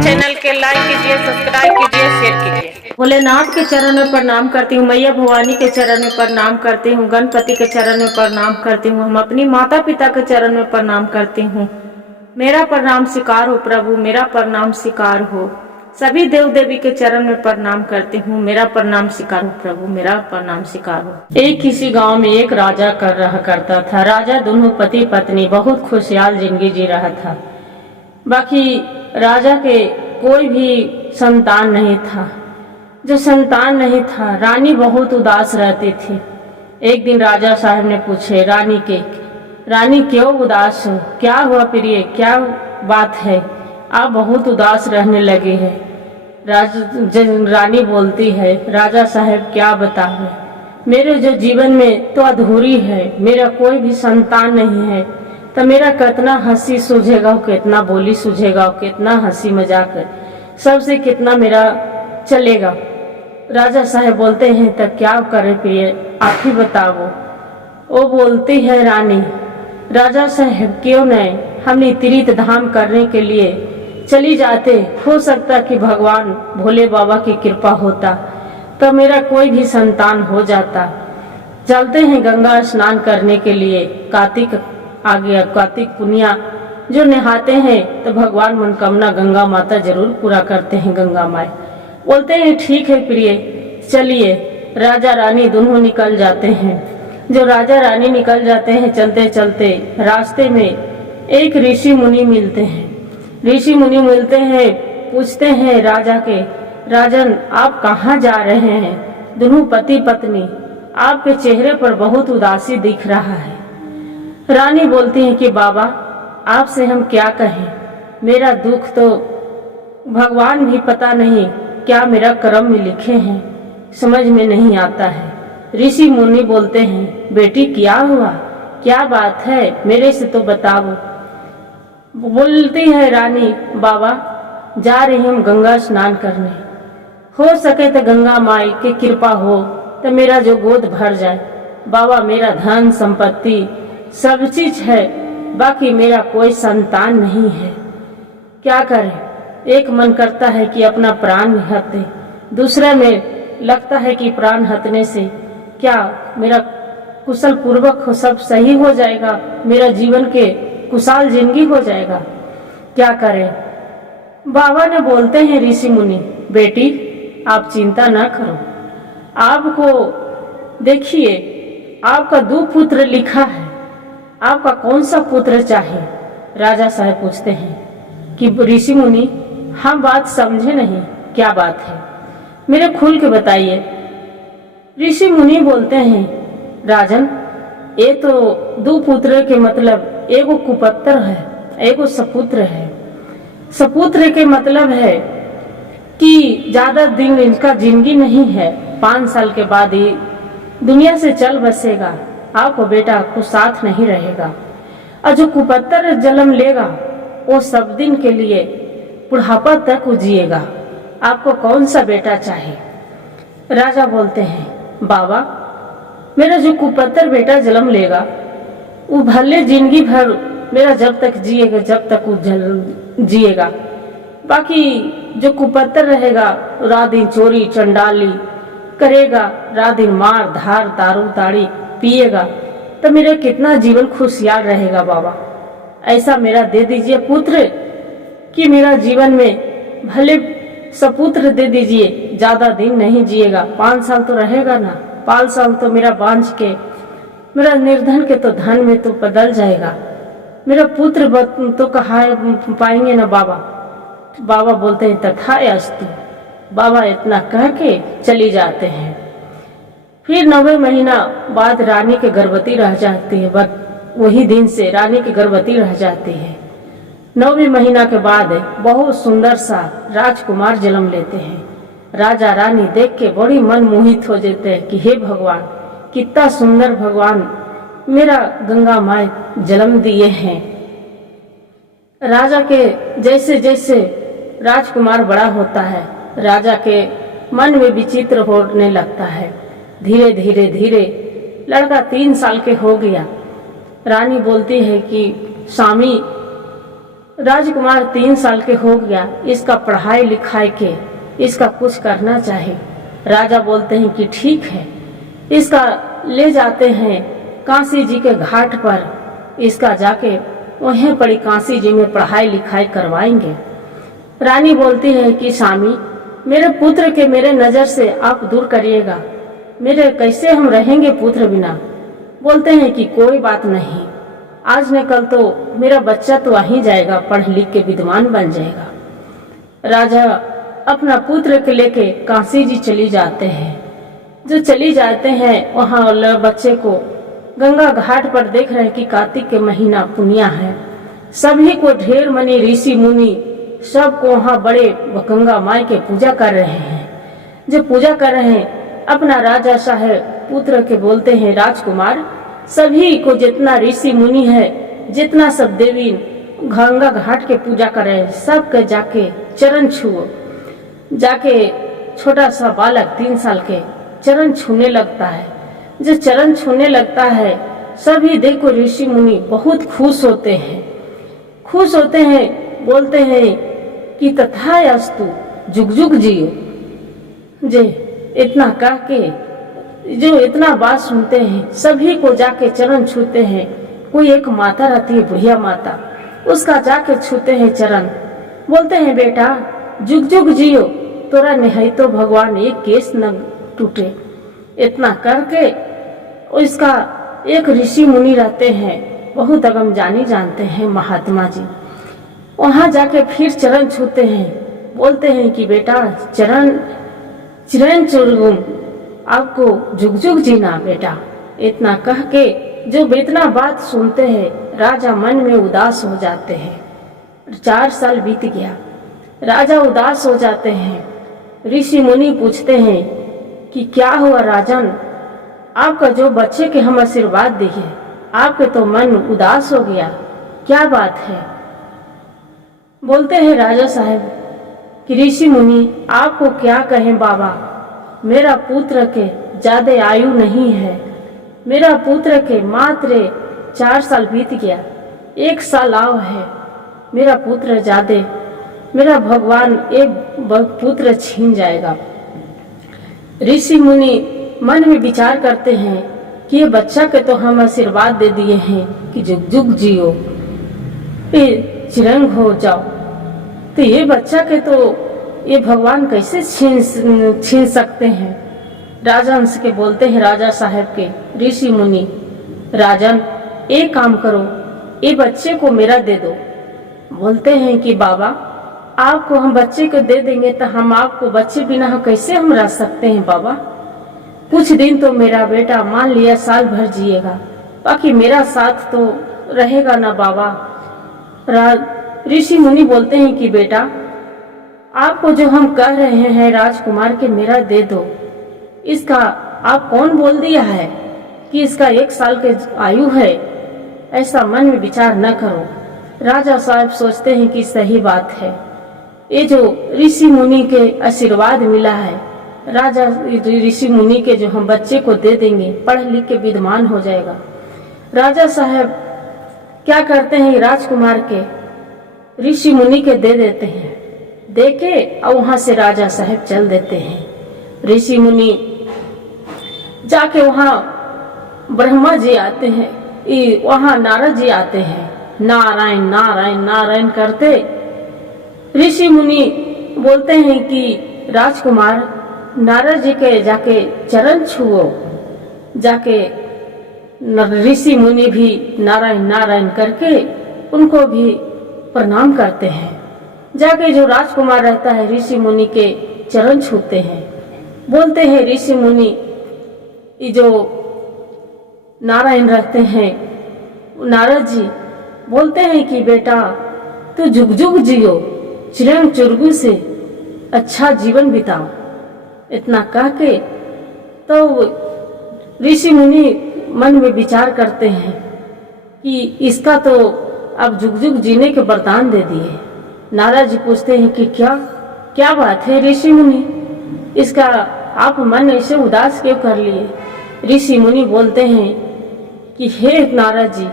Channel के like कीजिए, subscribe कीजिए, शेयर कीजिए। भोलेनाथ के चरण में प्रणाम करती हूँ, मैया भवानी के चरण में प्रणाम करती हूँ, गणपति के चरण में प्रणाम करती हूँ, हम अपनी माता पिता के चरण में प्रणाम करती हूँ। मेरा प्रणाम स्वीकार हो प्रभु, मेरा प्रणाम स्वीकार हो। सभी देव देवी के चरण में प्रणाम करती हूँ, मेरा प्रणाम स्वीकार हो प्रभु, मेरा प्रणाम स्वीकार हो। एक किसी गांव में एक राजा कर रहा करता था। राजा दोनों पति पत्नी बहुत खुशहाल जिंदगी जी रहा था। बाकी राजा के कोई भी संतान नहीं था। जो संतान नहीं था, रानी बहुत उदास रहती थी। एक दिन राजा साहब ने पूछे रानी क्यों उदास हो, क्या हुआ प्रिय, क्या बात है, आप बहुत उदास रहने लगे हैं। रानी बोलती है, राजा साहब क्या बताऊं, मेरे जो जीवन में तो अधूरी है, मेरा कोई भी संतान नहीं है, तो मेरा कितना हंसी सूझेगा, कितना बोली सूझेगा, कितना हंसी मजाक सबसे कितना मेरा चलेगा। राजा साहब बोलते हैं, तब क्या करे प्रिय, आप ही बताओ। वो बोलती है रानी, राजा साहब क्यों नहीं हमने तीर्थ धाम करने के लिए चली जाते, हो सकता कि भगवान भोले बाबा की कृपा होता तो मेरा कोई भी संतान हो जाता। चलते हैं गंगा स्नान करने के लिए। कार्तिक आ गया, कार्तिक पुनिया जो नहाते हैं तो भगवान मनोकामना गंगा माता जरूर पूरा करते हैं। गंगा माई बोलते हैं ठीक है प्रिय, चलिए। राजा रानी दोनों निकल जाते हैं। जो राजा रानी निकल जाते हैं, चलते चलते रास्ते में एक ऋषि मुनि मिलते हैं। ऋषि मुनि मिलते हैं, पूछते हैं राजा के, राजन आप कहाँ जा रहे हैं? दोनों पति पत्नी, आपके चेहरे पर बहुत उदासी दिख रहा है। रानी बोलती है कि बाबा आपसे हम क्या कहें, मेरा दुख तो भगवान भी पता नहीं क्या मेरा कर्म में लिखे हैं, समझ में नहीं आता है। ऋषि मुनि बोलते हैं, बेटी क्या हुआ, क्या बात है, मेरे से तो बताओ। बोलती है रानी, बाबा जा रही हम गंगा स्नान करने, हो सके तो गंगा माई की कृपा हो तो मेरा जो गोद भर जाए। बाबा मेरा धन संपत्ति सब चीज है, बाकी मेरा कोई संतान नहीं है, क्या करें। एक मन करता है कि अपना प्राण हत दे, दूसरे में लगता है कि प्राण हतने से क्या मेरा कुशल पूर्वक हो, सब सही हो जाएगा, मेरा जीवन के कुशल जिंदगी हो जाएगा, क्या करें। बाबा ने बोलते हैं ऋषि मुनि, बेटी आप चिंता ना करो, आपको देखिए आपका 2 पुत्र लिखा है, आपका कौन सा पुत्र चाहिए? राजा साहब पूछते हैं कि ऋषि मुनि हम बात समझे नहीं, क्या बात है, मेरे खुल के बताइए। ऋषि मुनि बोलते हैं, राजन ये तो 2 पुत्र के मतलब एगो कुपुत्र है, एगो सपुत्र है। सपुत्र के मतलब है कि ज्यादा दिन इनका जिंदगी नहीं है, 5 साल के बाद ही दुनिया से चल बसेगा, आपको बेटा को साथ नहीं रहेगा। और जो कुपुत्र जन्म लेगा वो सब दिन के लिए बुढ़ापा तक जिएगा, आपको कौन सा बेटा चाहिए? राजा बोलते हैं, बाबा मेरा जो कुपुत्र बेटा जन्म लेगा वो भले जिंदगी भर मेरा जब तक जिएगा, जब तक वो जिएगा, बाकी जो कुपुत्र रहेगा रात दिन चोरी चंडाली करेगा, रात दिन मार धार दारू ताड़ी पिएगा, तो मेरा कितना जीवन खुशहाल रहेगा। बाबा ऐसा मेरा दे दीजिए पुत्र कि मेरा जीवन में भले सपुत्र दे दीजिए, ज्यादा दिन नहीं जिएगा, 5 साल तो रहेगा ना, 5 साल तो मेरा बांझ के मेरा निर्धन के तो धन में तो बदल जाएगा, मेरा पुत्र तो कहा पाएंगे ना बाबा। बाबा बोलते हैं तथास्तु। बाबा इतना कह के चली जाते हैं। फिर 9वें महीना बाद रानी के गर्भवती रह जाती है, वही दिन से रानी की गर्भवती रह जाती है। 9वें महीना के बाद बहुत सुंदर सा राजकुमार जन्म लेते हैं। राजा रानी देख के बड़ी मन मोहित हो जाते हैं कि हे भगवान कितना सुंदर भगवान मेरा गंगा माई जन्म दिए हैं। राजा के जैसे जैसे राजकुमार बड़ा होता है, राजा के मन में विचित्र होने लगता है। धीरे धीरे धीरे लड़का 3 साल के हो गया। रानी बोलती है कि स्वामी राजकुमार 3 साल के हो गया, इसका पढ़ाई लिखाई के इसका कुछ करना चाहिए। राजा बोलते हैं कि ठीक है, इसका ले जाते हैं काशी जी के घाट पर, इसका जाके वहीं पड़ी काशी जी में पढ़ाई लिखाई करवाएंगे। रानी बोलती है कि स्वामी, मेरे पुत्र के मेरे नजर से आप दूर करिएगा, मेरे कैसे हम रहेंगे पुत्र बिना। बोलते हैं कि कोई बात नहीं, आज न कल तो मेरा बच्चा तो आ ही जाएगा, पढ़ लिख के विद्वान बन जाएगा। राजा अपना पुत्र के लेके काशी जी चली जाते हैं। जो चली जाते हैं वहाँ बच्चे को गंगा घाट पर देख रहे हैं कि कार्तिक के महीना पुनिया है, सभी को ढेर मनी ऋषि मुनि सबको वहाँ बड़े गंगा माई के पूजा कर रहे हैं। जो पूजा कर रहे हैं अपना राजा साहब पुत्र के बोलते हैं, राजकुमार सभी को जितना ऋषि मुनि है, जितना सब देवी गंगा घाट के पूजा कर रहे हैं, सबके जाके चरण छुओ। जाके छोटा सा बालक 3 साल के चरण छूने लगता है। जो चरण छूने लगता है सभी देखो ऋषि मुनि बहुत खुश होते हैं, खुश होते हैं, बोलते हैं कि तथास्तु, जुग जुग जियो। जे इतना कह के जो इतना बात सुनते हैं सभी को जाके चरण छूते हैं। कोई एक माता रहती है, बुढ़िया माता, उसका जाके छूते हैं चरण, बोलते हैं बेटा जुग जुग जियो, तोरा नहीं तो भगवान एक केस न टूटे। इतना करके इसका एक ऋषि मुनि रहते हैं, बहुत अगम जानी जानते हैं महात्मा जी, वहां जाके फिर चरण छूते हैं, बोलते हैं कि बेटा चिरन चुरगुम, आपको जुग जुग जीना बेटा। इतना कह के जो इतना बात सुनते हैं राजा मन में उदास हो जाते हैं। 4 साल बीत गया, राजा उदास हो जाते हैं। ऋषि मुनि पूछते हैं कि क्या हुआ राजन, आपका जो बच्चे के हम आशीर्वाद दिए, आपके तो मन उदास हो गया, क्या बात है। बोलते हैं राजा साहब कि ऋषि मुनि आपको क्या कहें बाबा, मेरा पुत्र के ज्यादा आयु नहीं है, मेरा पुत्र के मात्र 4 साल बीत गया, 1 साल आओ है, मेरा पुत्र ज्यादा, मेरा भगवान एक पुत्र छीन जाएगा। ऋषि मुनि मन में विचार करते हैं कि ये बच्चा के तो हम आशीर्वाद दे दिए हैं कि जुग जुग जियो, फिर चिरंग हो जाओ, तो ये बच्चा के तो ये भगवान कैसे छीन सकते हैं। राजहंस के बोलते हैं राजा साहब के ऋषि मुनि, राजन एक काम करो, ये बच्चे को मेरा दे दो। बोलते हैं कि बाबा आपको हम बच्चे को दे देंगे तो हम आपको बच्चे बिना कैसे हम रह सकते हैं बाबा, कुछ दिन तो मेरा बेटा मान लिया साल भर जिएगा, बाकी मेरा साथ तो रहेगा ना बाबा। ऋषि मुनि बोलते हैं कि बेटा आपको जो हम कह रहे हैं राजकुमार के मेरा दे दो, इसका आप कौन बोल दिया है कि इसका 1 साल के आयु है, ऐसा मन में विचार न करो। राजा साहब सोचते हैं कि सही बात है, ये जो ऋषि मुनि के आशीर्वाद मिला है, राजा ऋषि मुनि के जो हम बच्चे को दे देंगे, पढ़ लिख के विद्वान हो जाएगा। राजा साहब क्या करते हैं, राजकुमार के ऋषि मुनि के दे देते हैं, देके और वहां से राजा साहब चल देते हैं। ऋषि मुनि जाके वहां ब्रह्मा जी आते हैं, वहां नारद जी आते हैं, नारायण नारायण नारायण करते। ऋषि मुनि बोलते हैं कि राजकुमार नारद जी के जाके चरण छुओ। जाके ऋषि मुनि भी नारायण नारायण करके उनको भी प्रणाम करते हैं। जाके जो राजकुमार रहता है ऋषि मुनि के चरण छूते हैं, बोलते हैं ऋषि मुनि जो नारायण रहते हैं नारद जी बोलते हैं कि बेटा तू जुग जुग जियो, चिरंग चुरगु से अच्छा जीवन बिताओ। इतना कह के तो ऋषि मुनि मन में विचार करते हैं कि इसका तो अब जुग जुग जीने के वरदान दे दिए। नारद जी पूछते हैं कि क्या बात है ऋषि मुनि, इसका आप मन ऐसे उदास क्यों कर लिए। ऋषि मुनि बोलते हैं कि हे नारद जी,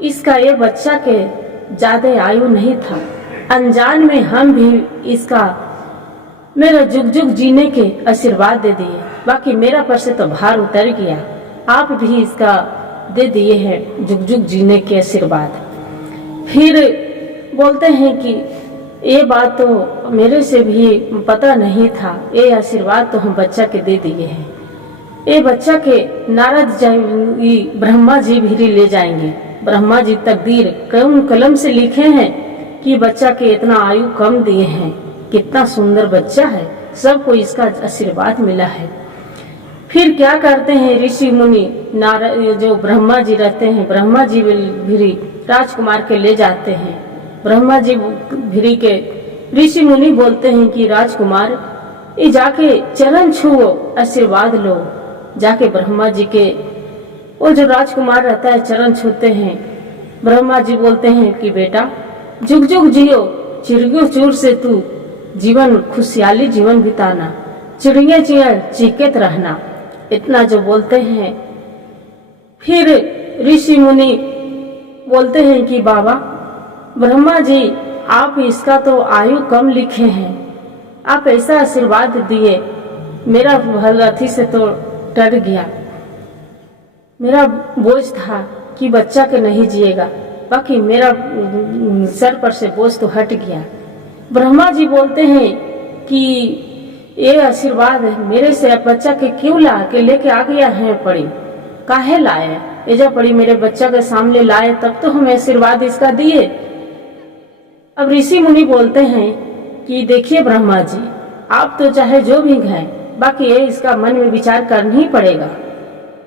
इसका ये बच्चा के ज्यादा आयु नहीं था। अनजान में हम भी इसका मेरा जुग जुग जीने के आशीर्वाद दे दिए। बाकी मेरा पर से तो भार उतर गया, आप भी इसका दे दिए हैं जुग जुग जीने के आशीर्वाद। फिर बोलते हैं कि ये बात तो मेरे से भी पता नहीं था, ये आशीर्वाद तो हम बच्चा के दे दिए हैं। ये बच्चा के नारद जी ब्रह्मा जी भी ले जाएंगे। ब्रह्मा जी तकदीर कलम से लिखे हैं कि बच्चा के इतना आयु कम दिए हैं, कितना सुंदर बच्चा है, सबको इसका आशीर्वाद मिला है। फिर क्या करते हैं ऋषि मुनि, नारद जो ब्रह्मा जी रहते हैं, ब्रह्मा जी भी राजकुमार के ले जाते हैं। ब्रह्मा जी भिरी के ऋषि मुनि बोलते हैं कि राजकुमार ये जाके चरण छुओ, आशीर्वाद लो। जाके ब्रह्मा जी के वो जो राजकुमार रहता है चरण छूते हैं। ब्रह्मा जी बोलते हैं कि बेटा जुग जुग जियो, चिड़ियों चूर से तू जीवन खुशहाली जीवन बिताना, चिड़िया चिड़िया चीखत रहना, इतना जो बोलते हैं। फिर ऋषि मुनि बोलते हैं कि बाबा ब्रह्मा जी आप इसका तो आयु कम लिखे हैं, आप ऐसा आशीर्वाद दिए, मेरा भगथी से तो डर गया, मेरा बोझ था कि बच्चा के नहीं जिएगा, बाकी मेरा सर पर से बोझ तो हट गया। ब्रह्मा जी बोलते हैं कि ये आशीर्वाद मेरे से बच्चा के क्यों ला के लेके आ गया है, पड़ी काहे लाए, एजा पड़ी मेरे बच्चा के सामने लाए तब तो हमें आशीर्वाद इसका दिए। अब ऋषि मुनि बोलते हैं कि देखिए ब्रह्मा जी आप तो चाहे जो भी हैं, बाकी ये इसका मन में विचार करना ही पड़ेगा,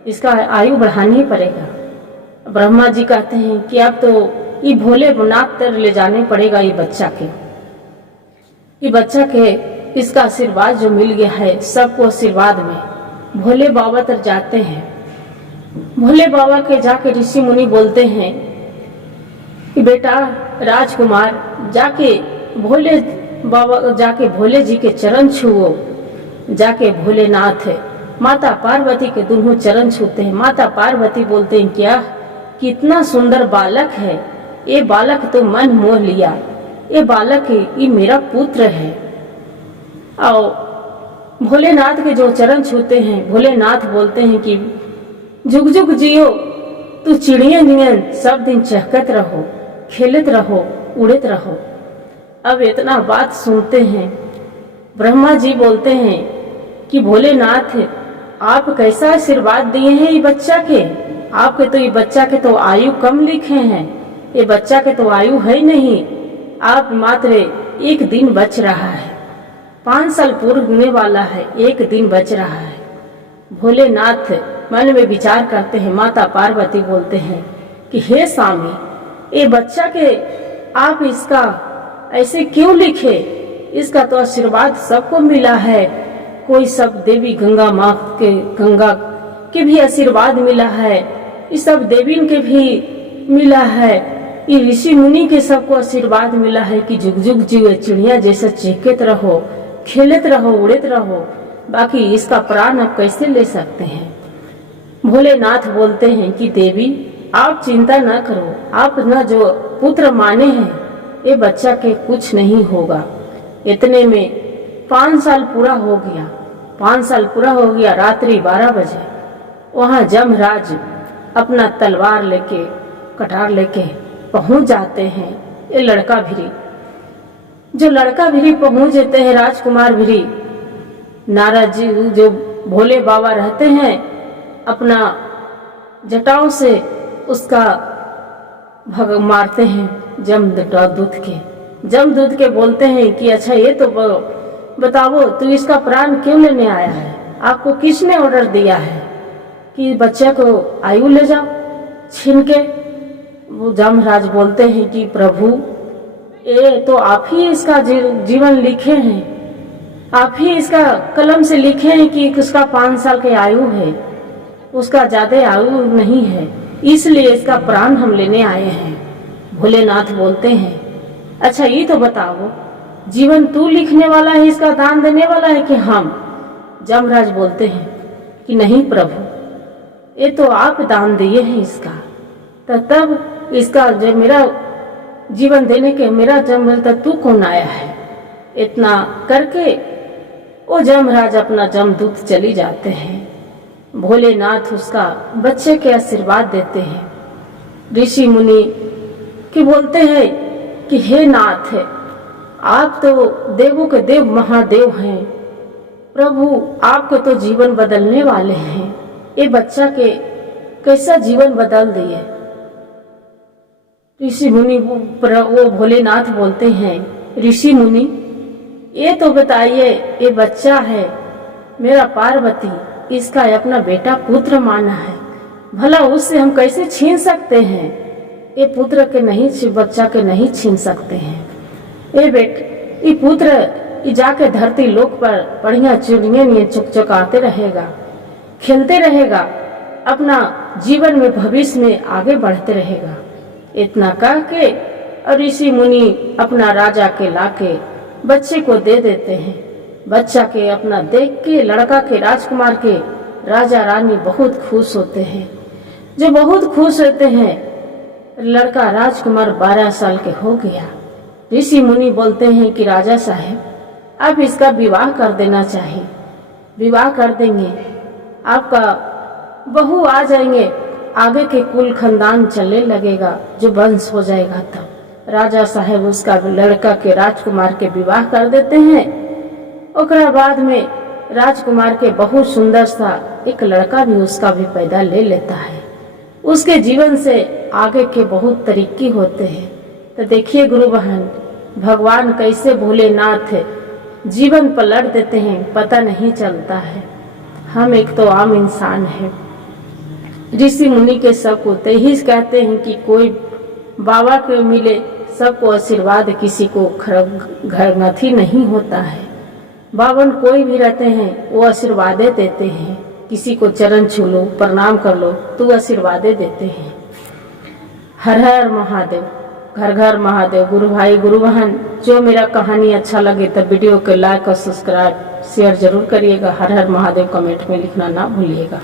इसका आयु बढ़ानी ही पड़ेगा। ब्रह्मा जी कहते हैं कि अब तो ये भोले नाथ तर ले जाने पड़ेगा ये बच्चा के इसका आशीर्वाद जो मिल गया है, सबको आशीर्वाद में भोले बाबा तर जाते हैं। भोले बाबा के जाके ऋषि मुनि बोलते हैं कि बेटा राजकुमार जाके भोले जी के चरण छुओ। जाके भोलेनाथ माता पार्वती के दोनों चरण छूते हैं। माता पार्वती बोलते हैं क्या कितना सुंदर बालक है, ये बालक तो मन मोह लिया, ये बालक ये मेरा पुत्र है। और भोलेनाथ के जो चरण छूते हैं, भोलेनाथ बोलते हैं कि जुग जुग जियो, तू चिड़िया नियन सब दिन चहकत रहो, खेलत रहो, उड़त रहो। अब इतना बात सुनते हैं ब्रह्मा जी बोलते हैं कि भोलेनाथ आप कैसा आशीर्वाद दिए हैं ये बच्चा के, आपके तो ये बच्चा के तो आयु कम लिखे हैं, ये बच्चा के तो आयु है नहीं, आप मात्र एक दिन बच रहा है, 5 साल पूर्ण होने वाला है, एक दिन बच रहा है। भोलेनाथ मन में विचार करते हैं। माता पार्वती बोलते हैं कि हे स्वामी ये बच्चा के आप इसका ऐसे क्यों लिखे, इसका तो आशीर्वाद सबको मिला है, कोई सब देवी गंगा माँ के भी आशीर्वाद मिला है, इस सब देवी के भी मिला है, ये ऋषि मुनि के सबको आशीर्वाद मिला है कि जुग जुग जीवे, चिड़िया जैसे चहकत रहो, खेलत रहो, उड़त रहो, बाकी इसका प्राण आप कैसे ले सकते हैं। भोलेनाथ बोलते हैं कि देवी आप चिंता न करो, आप न जो पुत्र माने हैं ये बच्चा के कुछ नहीं होगा। इतने में 5 साल पूरा हो गया। 5 साल पूरा हो गया। रात्रि 12 बजे वहाँ जमराज अपना तलवार लेके कटार लेके पहुंच जाते हैं। ये लड़का भिरी जो लड़का भिरी पहुंच जाते हैं, राजकुमार भिरी, नारद जी जो भोले बाबा रहते हैं अपना जटाओं से उसका मारते हैं जमदूत के बोलते हैं कि अच्छा ये तो बताओ तू इसका प्राण क्यों लेने आया है, आपको किसने ऑर्डर दिया है कि बच्चे को आयु ले जाओ छीन के। वो जमराज बोलते हैं कि प्रभु ये तो आप ही इसका जीवन लिखे हैं, आप ही इसका कलम से लिखे हैं कि उसका 5 साल की आयु है, उसका ज्यादा आयु नहीं है, इसलिए इसका प्राण हम लेने आए हैं। भोलेनाथ बोलते हैं अच्छा ये तो बताओ जीवन तू लिखने वाला है, इसका दान देने वाला है कि हम। जमराज बोलते हैं कि नहीं प्रभु ये तो आप दान दिए हैं इसका, तो तब इसका जो मेरा जीवन देने के मेरा जमराज तू कौन आया है। इतना करके वो जमराज अपना जमदूत चली जाते हैं। भोलेनाथ उसका बच्चे के आशीर्वाद देते हैं। ऋषि मुनि कि बोलते हैं कि हे नाथ है, आप तो देवों के देव महादेव हैं, प्रभु आपको तो जीवन बदलने वाले हैं, ये बच्चा के कैसा जीवन बदल दिए। ऋषि मुनि वो भोलेनाथ बोलते हैं, ऋषि मुनि ये तो बताइए, ये बच्चा है मेरा पार्वती, इसका अपना बेटा पुत्र माना है, भला उससे हम कैसे छीन सकते हैं। ये पुत्र के नहीं, बच्चा के नहीं छीन सकते हैं। ये पुत्र ये जाके धरती लोक पर बढ़िया चिड़िया नहीं चुकचुकाते रहेगा, खेलते रहेगा, अपना जीवन में भविष्य में आगे बढ़ते रहेगा। इतना कह के और ऋषि मुनि अपना राजा के लाके बच्चे को दे देते हैं। बच्चा के अपना देख के लड़का के राजकुमार के राजा रानी बहुत खुश होते हैं। जो बहुत खुश होते हैं, लड़का राजकुमार 12 साल के हो गया। ऋषि मुनि बोलते हैं कि राजा साहब अब इसका विवाह कर देना चाहिए, विवाह कर देंगे, आपका बहू आ जाएंगे, आगे के कुल खानदान चलने लगेगा, जो वंश हो जाएगा। तब राजा साहब उसका लड़का के राजकुमार के विवाह कर देते हैं। ओकरा बाद में राजकुमार के बहुत सुंदर सा एक लड़का भी उसका भी पैदा ले लेता है। उसके जीवन से आगे के बहुत तरीके होते हैं। तो देखिए गुरु बहन, भगवान कैसे भोलेनाथ जीवन पलट देते हैं, पता नहीं चलता है। हम एक तो आम इंसान है। ऋषि मुनि के सब होते ही कहते हैं कि कोई बाबा को मिले सबको आशीर्वाद, किसी को घरगथी नहीं होता है। बावन कोई भी रहते हैं वो आशीर्वादे देते हैं, किसी को चरण छू लो, प्रणाम कर लो तो आशीर्वादे देते हैं। हर हर महादेव, घर घर महादेव। गुरु भाई गुरु बहन, जो मेरा कहानी अच्छा लगे तो वीडियो को लाइक और सब्सक्राइब शेयर जरूर करिएगा। हर हर महादेव कमेंट में लिखना ना भूलिएगा।